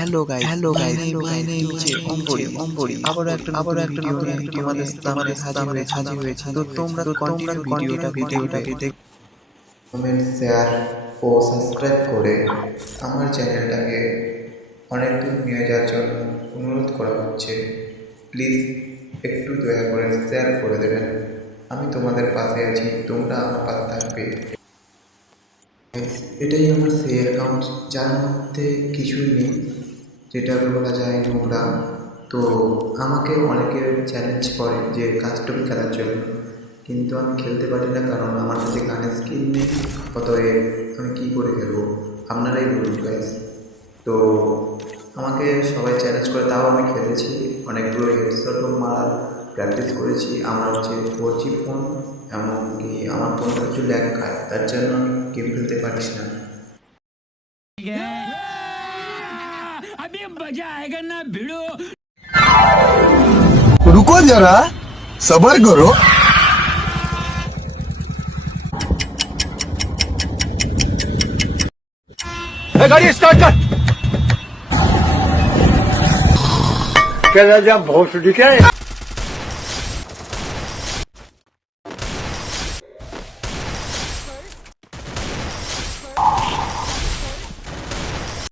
Hello guys my name is Ambari আবারও একটা video নিয়ে তোমাদের সামনে হাজির হয়েছি। তো তোমরা ভিডিওটাকে দেখো, কমেন্ট, শেয়ার ও সাবস্ক্রাইব করে আমার চ্যানেলটাকে অনেক দূর নিয়ে যাওয়ার জন্য অনুরোধ করা হচ্ছে। প্লিজ একটু দয়া করে শেয়ার করে দেবেন। আমি তোমাদের পাশে আছি, তোমরা আমার পাশে থাকবে। এটাই আমার সেই অ্যাকাউন্ট যার মধ্যে কিছুই নেই, যেটাকে বলা যায় নোংরা। তো আমাকে অনেকে চ্যালেঞ্জ করে যে কাস্টম খেলার জন্য, কিন্তু আমি খেলতে পারি না, কারণ আমার কাছে গানের স্কিল নেই। অতএব আমি কী করে খেলবো আপনারাই বলুন গাইস। তো আমাকে সবাই চ্যালেঞ্জ করে, তাও আমি খেলেছি, অনেকগুলো হেডশটও মারার প্র্যাকটিস করেছি। আমার হচ্ছে 4G ফোন, এমনকি আমার ফোনটা একটু ল্যাগ খায়, তার জন্য আমি গেম খেলতে পারিস না। अभी मजा आएगा ना भिड़ो। रुको जरा सबर करो। गाड़ी स्टार्ट कर। क्या बहुत